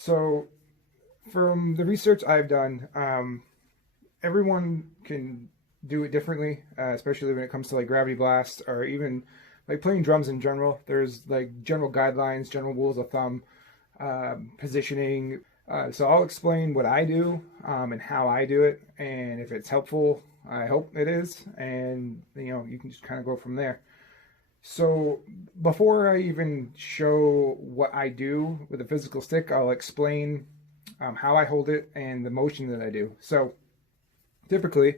So from the research I've done, everyone can do it differently, especially when it comes to like gravity blast or even like playing drums in general. There's like general guidelines, general rules of thumb, positioning. So I'll explain what I do and how I do it, and if it's helpful, I hope it is, and you can just kind of go from there. So before I even show what I do with a physical stick, I'll explain how I hold it and the motion that I do. So typically,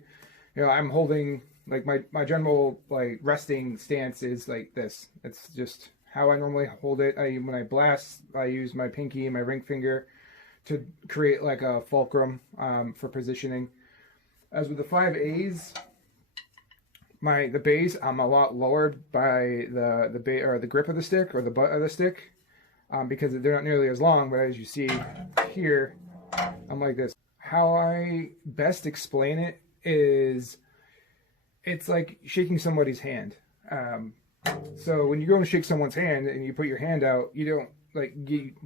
I'm holding like my general like resting stance is like this. It's just how I normally hold it. When I blast, I use my pinky and my ring finger to create like a fulcrum for positioning. As with the 5As, the bass, I'm a lot lowered by the grip of the stick or the butt of the stick because they're not nearly as long. But as you see here, I'm like this. How I best explain it is, it's like shaking somebody's hand. So when you go and shake someone's hand and you put your hand out, you don't like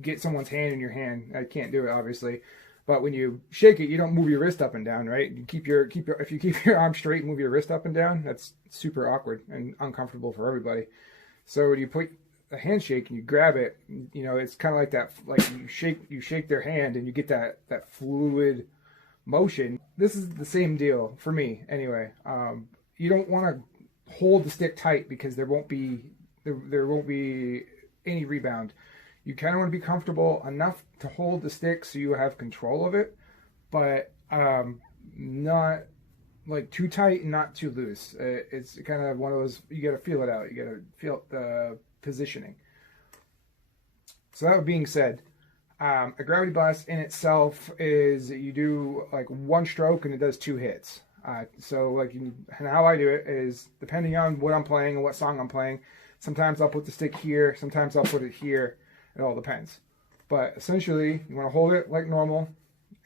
get someone's hand in your hand. I can't do it, obviously. But when you shake it, you don't move your wrist up and down, right? You if you keep your arm straight and move your wrist up and down, that's super awkward and uncomfortable for everybody. So when you put a handshake and you grab it, it's kind of like that. Like you shake their hand and you get that fluid motion. This is the same deal for me, anyway. You don't want to hold the stick tight because there won't be any rebound. You kind of want to be comfortable enough to hold the stick so you have control of it, but not like too tight and not too loose. It's kind of one of those, you got to feel it out. You got to feel the positioning. So that being said, a gravity blast in itself is you do like one stroke and it does 2 hits. So like, and how I do it is depending on what I'm playing and what song I'm playing. Sometimes I'll put the stick here, sometimes I'll put it here. It all depends. But essentially, you want to hold it like normal,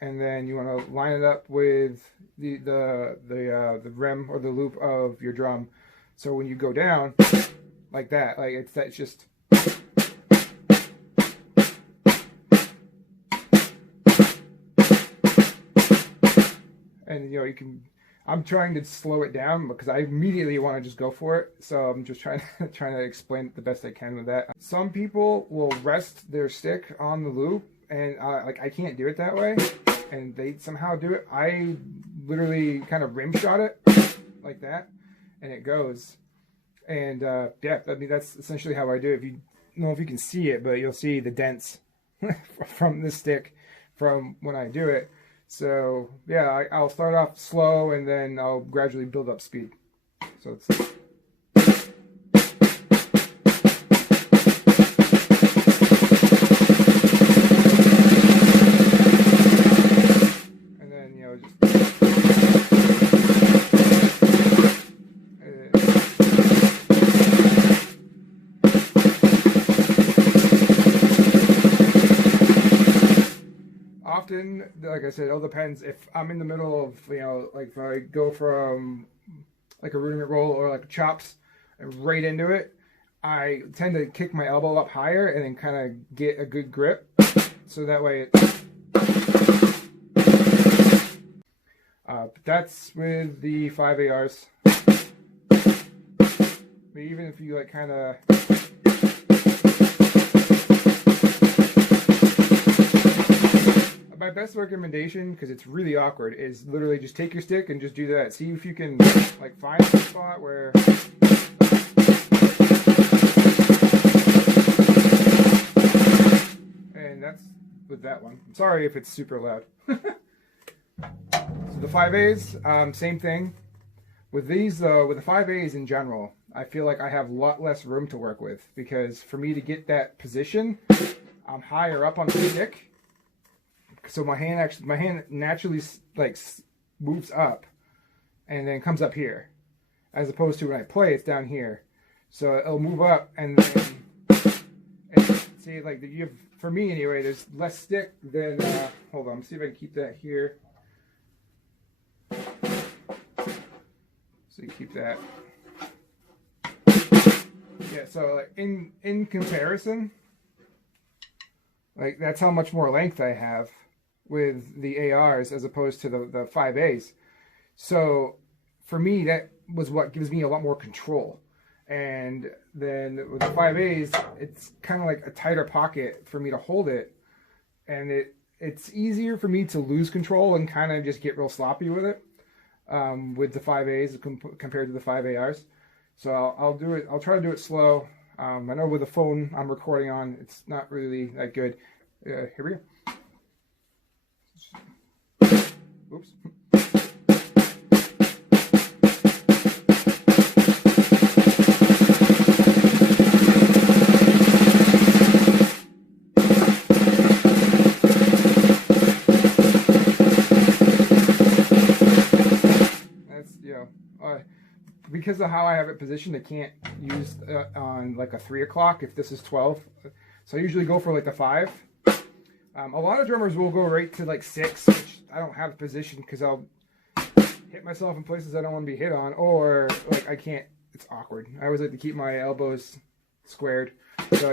and then you want to line it up with the rim or the loop of your drum. So when you go down like that, like that's just. And you can. I'm trying to slow it down because I immediately want to just go for it. So I'm just trying to explain it the best I can with that. Some people will rest their stick on the loop, and like I can't do it that way, and they somehow do it. I literally kind of rim shot it like that, and it goes. And yeah, I mean that's essentially how I do it. If you know if you can see it, but you'll see the dents from the stick from when I do it. So yeah, I'll start off slow and then I'll gradually build up speed. So it's and then just often, like I said, it all depends. If I'm in the middle of, like if I go from like a rudiment roll or like chops right into it, I tend to kick my elbow up higher and then kind of get a good grip. So that way that's with the 5ARs. But even if you like kind of my best recommendation, because it's really awkward, is literally just take your stick and just do that. See if you can like find a spot where and that's with that one. I'm sorry if it's super loud. So the 5As, same thing. With these though, with the 5As in general, I feel like I have a lot less room to work with because for me to get that position, I'm higher up on the stick. So my hand naturally like moves up and then comes up here, as opposed to when I play, it's down here. So it'll move up and then see, like you have, for me anyway, there's less stick than hold on, see if I can keep that here. So you keep that. Yeah, so like in comparison, Like that's how much more length I have with the ARs as opposed to the 5As. So for me, that was what gives me a lot more control. And then with the 5As, it's kind of like a tighter pocket for me to hold it. And it's easier for me to lose control and kind of just get real sloppy with it with the 5As compared to the 5ARs. So I'll do it. I'll try to do it slow. I know with the phone I'm recording on, it's not really that good. Here we go. Oops. That's, because of how I have it positioned, I can't use on like a 3 o'clock if this is 12. So I usually go for like the 5. A lot of drummers will go right to like 6, which I don't have position because I'll hit myself in places I don't want to be hit on, or like I can't. It's awkward. I always like to keep my elbows squared. So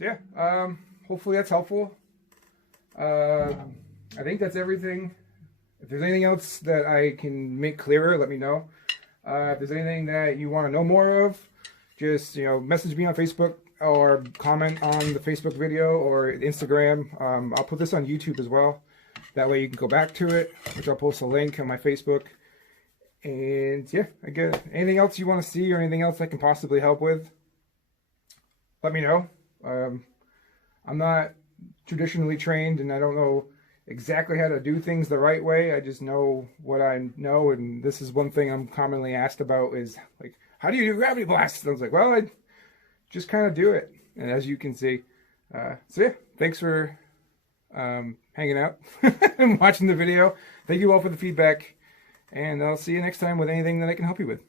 yeah, hopefully that's helpful. I think that's everything. If there's anything else that I can make clearer, let me know. If there's anything that you want to know more of, just message me on Facebook or comment on the Facebook video or Instagram. I'll put this on YouTube as well. That way you can go back to it, which I'll post a link on my Facebook. And yeah, again, anything else you want to see or anything else I can possibly help with, let me know. I'm not traditionally trained and I don't know exactly how to do things the right way. I just know what I know, and this is one thing I'm commonly asked about is like, how do you do gravity blasts? And I was like, well, I just kind of do it. And as you can see, so yeah, thanks for hanging out and watching the video. Thank you all for the feedback, and I'll see you next time with anything that I can help you with.